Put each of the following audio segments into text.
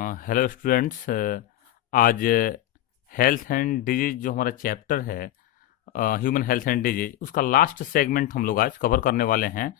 Hello students. आज health and disease जो हमारा चैप्टर है, ह्यूमन हेल्थ एंड डिजीज, उसका लास्ट सेगमेंट हम लोग आज कवर करने वाले हैं।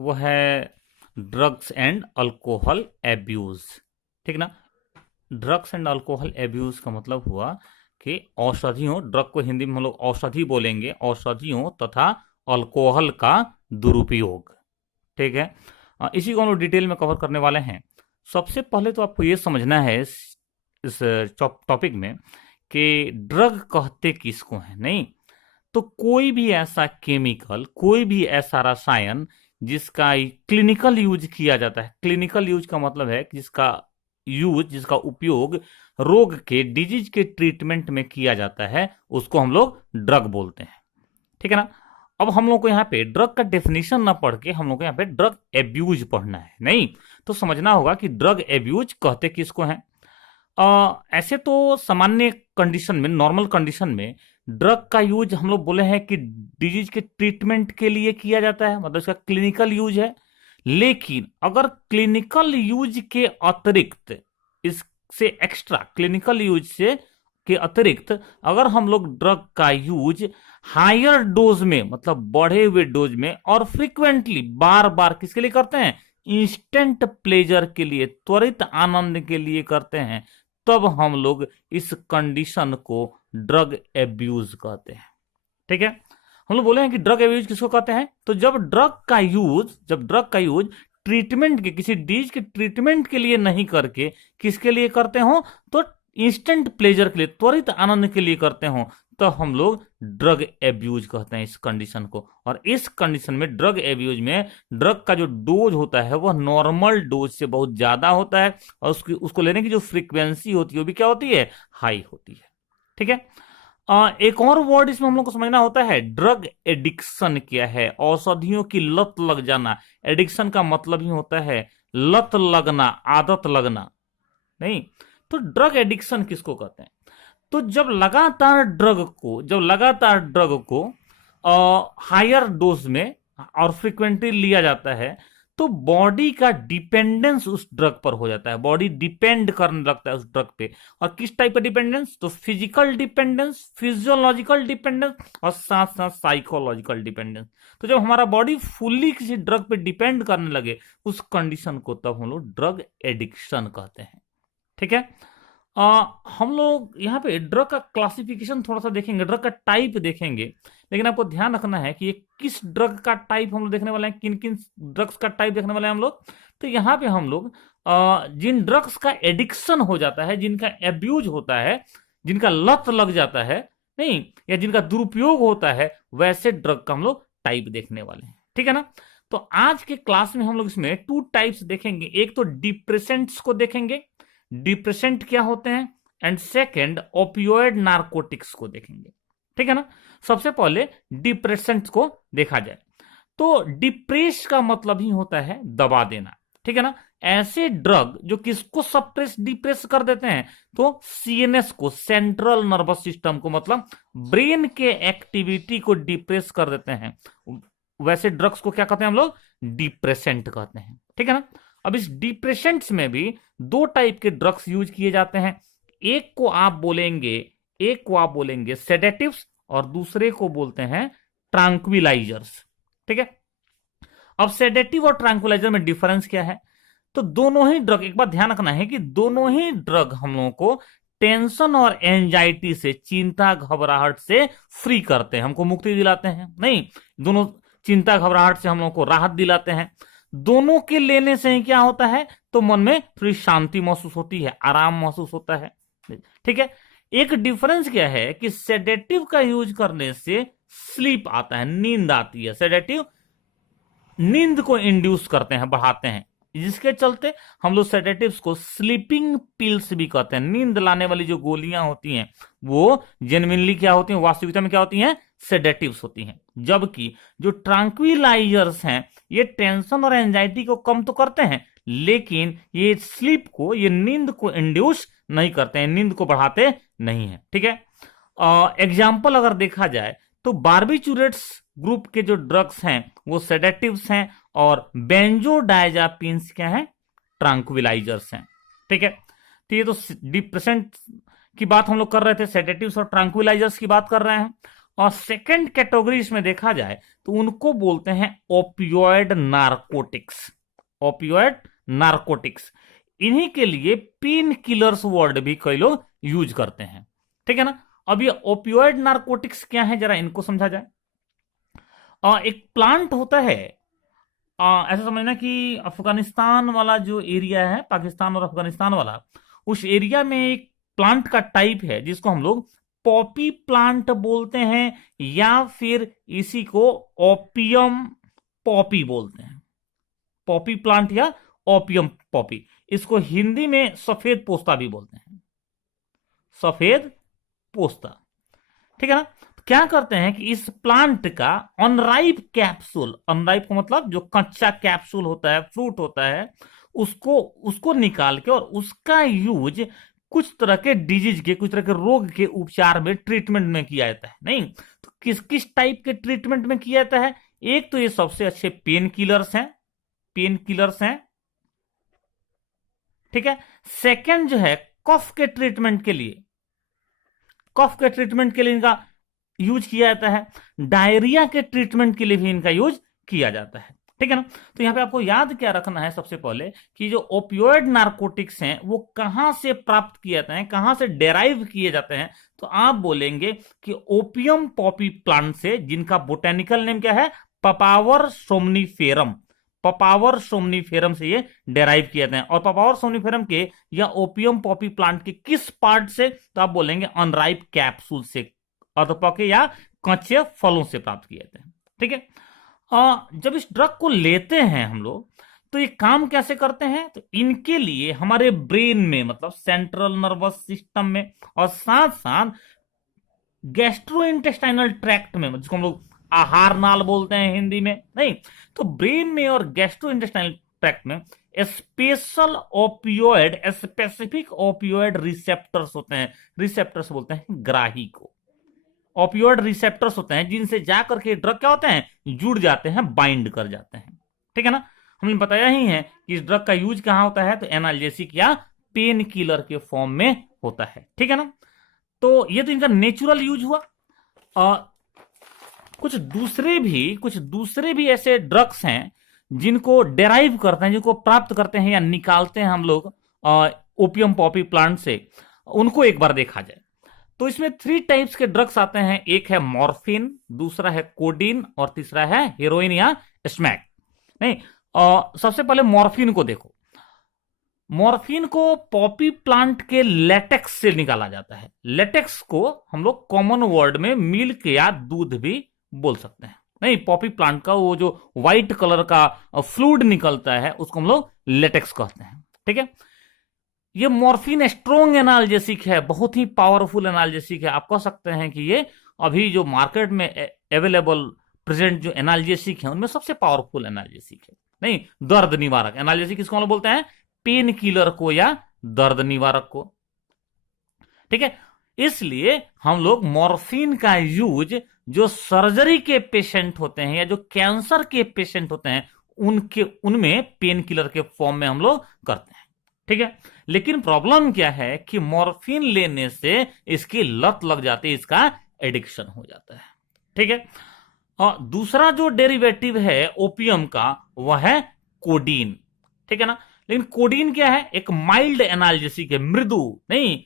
वो है ड्रग्स एंड अल्कोहल एब्यूज़। ठीक ना। ड्रग्स एंड अल्कोहल एब्यूज़ का मतलब हुआ कि औषधियों, ड्रग को हिंदी में हम लोग औषधि बोलेंगे, औषधियों तथा अल्कोहल का दुरुपयोग। ठीक है। इसी को हम लोग डिटेल में कवर करने वाले हैं। सबसे पहले तो आपको ये समझना है इस टॉपिक में कि ड्रग कहते किसको है। नहीं तो कोई भी ऐसा केमिकल, कोई भी ऐसा रसायन जिसका क्लिनिकल यूज किया जाता है। क्लिनिकल यूज का मतलब है कि जिसका उपयोग रोग के, डिजीज के ट्रीटमेंट में किया जाता है, उसको हम लोग ड्रग बोलते हैं। ठीक है ना। अब हम लोग को यहाँ पे ड्रग का डेफिनेशन ना पढ़ के हम लोग को यहाँ पे ड्रग एब्यूज पढ़ना है। नहीं तो समझना होगा कि ड्रग एब्यूज कहते किसको है। ऐसे तो सामान्य कंडीशन में, नॉर्मल कंडीशन में ड्रग का यूज हम लोग बोले हैं कि डिजीज के ट्रीटमेंट के लिए किया जाता है, मतलब इसका क्लिनिकल यूज है। लेकिन अगर क्लिनिकल यूज के अतिरिक्त, इससे एक्स्ट्रा क्लिनिकल यूज से के अतिरिक्त अगर हम लोग ड्रग का यूज हायर डोज में, मतलब बढ़े हुए डोज में और फ्रीक्वेंटली, बार बार किसके लिए करते हैं? इंस्टेंट प्लेजर के लिए, त्वरित आनंद के लिए करते हैं, तब हम लोग इस कंडीशन को ड्रग एब्यूज कहते हैं। ठीक है। हम लोग बोले हैं कि ड्रग एब्यूज किसको कहते हैं, तो जब ड्रग का यूज ट्रीटमेंट के, किसी डिजीज के ट्रीटमेंट के लिए नहीं करके किसके लिए करते हो, तो इंस्टेंट प्लेजर के लिए, त्वरित आनंद के लिए करते हो, तो हम लोग ड्रग एब्यूज कहते हैं इस कंडीशन को। और इस कंडीशन में, ड्रग एब्यूज में, ड्रग का जो डोज होता है वह नॉर्मल डोज से बहुत ज्यादा होता है, और उसको लेने की जो फ्रीक्वेंसी होती है वो भी क्या होती है? हाई होती है। ठीक है। एक और वर्ड इसमें हम लोग को समझना होता है, ड्रग एडिक्शन क्या है? औषधियों की लत लग जाना। एडिक्शन का मतलब ही होता है लत लगना, आदत लगना। नहीं तो ड्रग एडिक्शन किसको कहते हैं? तो जब लगातार ड्रग को हायर डोज में और फ्रिक्वेंटली लिया जाता है, तो बॉडी का डिपेंडेंस उस ड्रग पर हो जाता है। बॉडी डिपेंड करने लगता है उस ड्रग पे। और किस टाइप का डिपेंडेंस? तो फिजिकल डिपेंडेंस, फिजियोलॉजिकल डिपेंडेंस और साथ साथ साइकोलॉजिकल डिपेंडेंस। तो जब हमारा बॉडी फुल्ली किसी ड्रग पे डिपेंड करने लगे, उस कंडीशन को तब हम लोग ड्रग एडिक्शन कहते हैं। ठीक है। हम लोग यहाँ पे ड्रग का क्लासिफिकेशन थोड़ा सा देखेंगे, ड्रग का टाइप देखेंगे। लेकिन आपको ध्यान रखना है कि ये किस ड्रग का टाइप हम लोग देखने वाले हैं, किन किन ड्रग्स का टाइप देखने वाले हैं हम लोग। तो यहाँ पे हम लोग जिन ड्रग्स का एडिक्शन हो जाता है, जिनका एब्यूज होता है, जिनका लत लग जाता है, नहीं, या जिनका दुरुपयोग होता है, वैसे ड्रग का हम लोग टाइप देखने वाले हैं। ठीक है ना। तो आज के क्लास में हम लोग इसमें 2 टाइप्स देखेंगे। एक तो डिप्रेसेंट्स को देखेंगे, डिप्रेसेंट क्या होते हैं, एंड सेकेंड ओपियोइड नार्कोटिक्स को देखेंगे। ठीक है ना। सबसे पहले डिप्रेसेंट को देखा जाए, तो डिप्रेस का मतलब ही होता है दबा देना। ठीक है ना। ऐसे ड्रग जो किसको सप्रेस, डिप्रेस कर देते हैं, तो सीएनएस को, सेंट्रल नर्वस सिस्टम को, मतलब ब्रेन के एक्टिविटी को डिप्रेस कर देते हैं, वैसे ड्रग्स को क्या कहते हैं हम लोग? डिप्रेसेंट कहते हैं। ठीक है ना। अब इस डिप्रेसेंट्स में भी 2 टाइप के ड्रग्स यूज किए जाते हैं। एक को आप बोलेंगे सेडेटिव्स, और दूसरे को बोलते हैं ट्रैंक्विलाइजर्स। ठीक है। अब सेडेटिव और ट्रैंक्विलाइजर में डिफरेंस क्या है? तो दोनों ही ड्रग, एक बात ध्यान रखना है कि दोनों ही ड्रग हम लोगों को टेंशन और एंजाइटी से, चिंता घबराहट से फ्री करते हैं, हमको मुक्ति दिलाते हैं। नहीं, दोनों चिंता घबराहट से हम लोगों को राहत दिलाते हैं। दोनों के लेने से ही क्या होता है? तो मन में थोड़ी शांति महसूस होती है, आराम महसूस होता है। ठीक है। एक डिफरेंस क्या है कि सेडेटिव का यूज करने से स्लीप आता है, नींद आती है। सेडेटिव नींद को इंड्यूस करते हैं, बढ़ाते हैं, जिसके चलते हम लोग सेडेटिव्स को स्लीपिंग पिल्स भी कहते हैं। नींद लाने वाली जो गोलियां होती हैं वो जेन्युइनली क्या होती हैं, वास्तविकता में क्या होती हैं? सेडेटिव्स होती हैं। जबकि जो ट्रैंक्विलाइजर्स हैं, ये टेंशन और एंजाइटी को कम तो करते हैं, लेकिन ये स्लीप को, ये नींद को इंड्यूस नहीं करते हैं, नींद को बढ़ाते नहीं है। ठीक है। एग्जाम्पल अगर देखा जाए तो बार्बिचुरेट्स ग्रुप के जो ड्रग्स हैं वो सेडेटिव्स हैं, और बेंजोडायजापिन्स क्या हैं? ट्रैंक्विलाइजर्स हैं। ठीक है, तो ये तो डिप्रेसेंट की बात हम लोग कर रहे थे, सेडेटिव्स और ट्रैंक्विलाइजर्स की बात कर रहे हैं। और सेकंड कैटेगरी इसमें देखा जाए तो उनको बोलते हैं ओपियोइड नार्कोटिक्स। ओपियोइड नार्कोटिक्स, इन्हीं के लिए पेन किलर्स वर्ड भी कई लोग यूज करते हैं। ठीक है ना। अब ये ओपियोइड नार्कोटिक्स क्या है, जरा इनको समझा जाए। एक प्लांट होता है, ऐसा समझना कि अफगानिस्तान वाला जो एरिया है, पाकिस्तान और अफगानिस्तान वाला, उस एरिया में एक प्लांट का टाइप है जिसको हम लोग पॉपी प्लांट बोलते हैं, या फिर इसी को ओपियम पॉपी बोलते हैं। पॉपी प्लांट या ओपियम पॉपी, इसको हिंदी में सफेद पोस्ता भी बोलते हैं, सफेद पोस्ता। ठीक है ना। क्या करते हैं कि इस प्लांट का अनराइप कैप्सूल, अनराइप का मतलब जो कच्चा कैप्सूल होता है, फ्रूट होता है, उसको निकाल के और उसका यूज कुछ तरह के डिजीज के, कुछ तरह के रोग के उपचार में, ट्रीटमेंट में किया जाता है। नहीं तो किस किस टाइप के ट्रीटमेंट में किया जाता है? एक तो ये सबसे अच्छे पेन किलर्स हैं, पेन किलर्स हैं। ठीक है। सेकंड जो है कफ के ट्रीटमेंट के लिए, कफ के ट्रीटमेंट के लिए इनका यूज किया जाता है। डायरिया के ट्रीटमेंट के लिए भी इनका यूज किया जाता है। ठीक है ना। तो यहां पे आपको याद क्या रखना है, सबसे पहले कि जो ओपियोइड नार्कोटिक्स हैं वो कहां से प्राप्त किए जाते हैं, कहां से डेराइव किए जाते हैं। तो आप बोलेंगे कि ओपियम पॉपी प्लांट से, जिनका बोटेनिकल नेम क्या है, पपावर सोमनीफेरम। पपावर सोमनीफेरम से ये डेराइव किए जाते हैं। और पपावर सोमनीफेरम के या ओपियम पॉपी प्लांट के किस पार्ट से? तो आप बोलेंगे अनराइप कैप्सूल से, अधपके या कच्चे फलों से प्राप्त किए जाते हैं। ठीक है। जब इस ड्रग को लेते हैं हम लोग, तो ये काम कैसे करते हैं? तो इनके लिए हमारे ब्रेन में, मतलब सेंट्रल नर्वस सिस्टम में, और साथ साथ गैस्ट्रोइंटेस्टाइनल ट्रैक्ट में, जिसको हम लोग आहार नाल बोलते हैं हिंदी में, नहीं तो ब्रेन में और गैस्ट्रोइंटेस्टाइनल ट्रैक्ट में special opioid, specific opioid receptors होते हैं। रिसेप्टर्स बोलते हैं ग्राही को। ओपियोइड रिसेप्टर्स होते हैं जिनसे जाकर के ड्रग क्या होते हैं, जुड़ जाते हैं, बाइंड कर जाते हैं। ठीक है ना। हमने बताया ही है कि इस ड्रग का यूज कहां होता है, तो एनाल्जेसिक या पेन किलर के फॉर्म में होता है। ठीक है ना। तो ये तो इनका नेचुरल यूज हुआ। कुछ दूसरे भी ऐसे ड्रग्स हैं जिनको डेराइव करते हैं, जिनको प्राप्त करते हैं या निकालते हैं हम लोग ओपियम पॉपी प्लांट से। उनको एक बार देखा जाए तो इसमें 3 टाइप्स के ड्रग्स आते हैं। एक है मॉर्फिन, दूसरा है कोडीन, और तीसरा है हेरोइन या स्मैक। नहीं, सबसे पहले मॉर्फिन को देखो। मॉर्फिन को पॉपी प्लांट के लेटेक्स से निकाला जाता है। लेटेक्स को हम लोग कॉमन वर्ड में मिल्क या दूध भी बोल सकते हैं। नहीं, पॉपी प्लांट का वो जो व्हाइट कलर का फ्लूइड निकलता है उसको हम लोग लेटेक्स कहते हैं। ठीक है। ये मॉर्फिन स्ट्रॉन्ग एनाल्जेसिक है, बहुत ही पावरफुल एनाल्जेसिक है। आप कह सकते हैं कि ये अभी जो मार्केट में अवेलेबल प्रेजेंट जो एनाल्जेसिक है उनमें सबसे पावरफुल एनाल्जेसिक है। नहीं, दर्द निवारक एनाल्जेसिक किसको हम लोग बोलते हैं, पेन किलर को या दर्द निवारक को। ठीक है। इसलिए हम लोग मॉर्फिन का यूज जो सर्जरी के पेशेंट होते हैं या जो कैंसर के पेशेंट होते हैं उनमें पेन किलर के फॉर्म में हम लोग करते हैं। ठीक है। लेकिन प्रॉब्लम क्या है कि मॉर्फिन लेने से इसकी लत लग जाती है, इसका एडिक्शन हो जाता है। ठीक है। और दूसरा जो डेरिवेटिव है ओपियम का वह है कोडीन। ठीक है ना। लेकिन कोडीन क्या है, एक माइल्ड एनाल्जेसिक है, मृदु, नहीं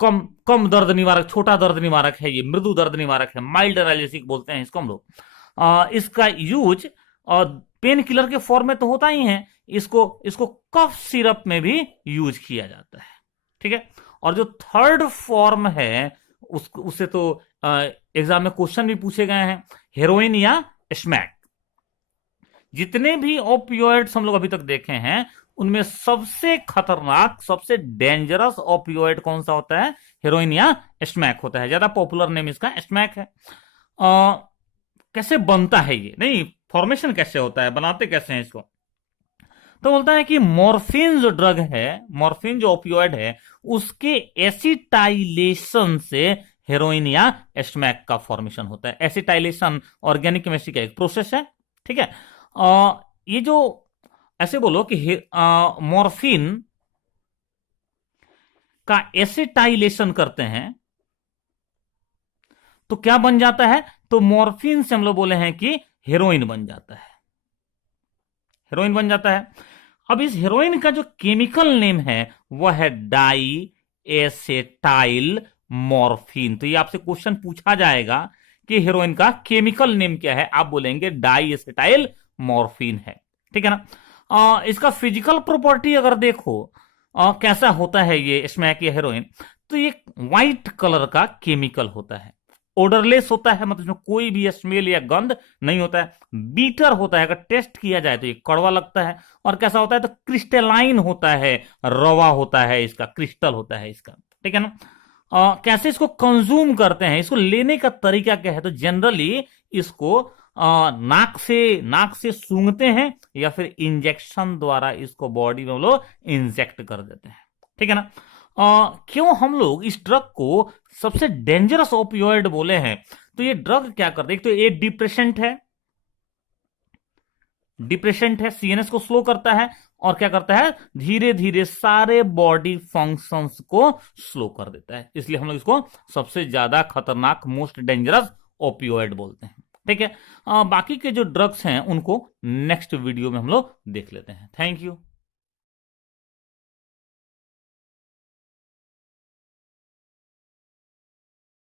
कम दर्द निवारक, छोटा दर्द निवारक है, ये मृदु दर्द निवारक है, माइल्ड एनाल्जेसिक बोलते हैं इसको हम लोग। इसका यूज पेन किलर के फॉर्म में तो होता ही है, इसको कफ सिरप में भी यूज किया जाता है। ठीक है। और जो थर्ड फॉर्म है उससे तो एग्जाम में क्वेश्चन भी पूछे गए हैं, हेरोइन या स्मैक। जितने भी ओपियोइड्स हम लोग अभी तक देखे हैं उनमें सबसे खतरनाक, सबसे डेंजरस ओपियोइड कौन सा होता है, हेरोइन या स्मैक होता है। ज्यादा पॉपुलर नेम इसका स्मैक है। कैसे बनता है ये, नहीं फॉर्मेशन कैसे होता है, बनाते कैसे हैं इसको? तो बोलता है कि मॉर्फिन जो ड्रग है, मॉर्फिन जो ओपियोइड है, उसके एसिटाइलेशन से हेरोइन या स्मैक का फॉर्मेशन होता है। एसिटाइलेशन ऑर्गेनिक केमिस्ट्री का एक प्रोसेस है। ठीक है। ये जो ऐसे बोलो कि मॉर्फिन का एसिटाइलेशन करते हैं तो क्या बन जाता है, तो मॉर्फिन से हम लोग बोले हैं कि हेरोइन बन जाता है, हेरोइन बन जाता है। अब इस हेरोइन का जो केमिकल नेम है वह है डाई एसेटाइल मॉर्फिन। तो ये आपसे क्वेश्चन पूछा जाएगा कि हेरोइन का केमिकल नेम क्या है, आप बोलेंगे डाई एसेटाइल मॉर्फिन है, ठीक है ना। इसका फिजिकल प्रॉपर्टी अगर देखो कैसा होता है ये स्मैक या हेरोइन, तो ये व्हाइट कलर का केमिकल होता है, ओडरलेस होता है, मतलब इसमें कोई भी स्मेल या गंध नहीं होता है, बीटर होता है, अगर टेस्ट किया जाए तो ये कड़वा लगता है, और कैसा होता है, तो क्रिस्टलाइन होता है, रवा होता है, इसका क्रिस्टल होता है इसका, ठीक है ना। कैसे इसको कंज्यूम करते हैं, इसको लेने का तरीका क्या है, तो जनरली इसको नाक से सूंघते हैं या फिर इंजेक्शन द्वारा इसको बॉडी में लोग इंजेक्ट कर देते हैं, ठीक है ना। क्यों हम लोग इस ड्रग को सबसे डेंजरस ओपियोइड बोले हैं, तो ये ड्रग क्या करते हैं, एक तो ये डिप्रेशेंट है, सीएनएस को स्लो करता है, और क्या करता है, धीरे धीरे सारे बॉडी फंक्शंस को स्लो कर देता है, इसलिए हम लोग इसको सबसे ज्यादा खतरनाक मोस्ट डेंजरस ओपियोइड बोलते हैं, ठीक है। बाकी के जो ड्रग्स हैं उनको नेक्स्ट वीडियो में हम लोग देख लेते हैं। Thank you.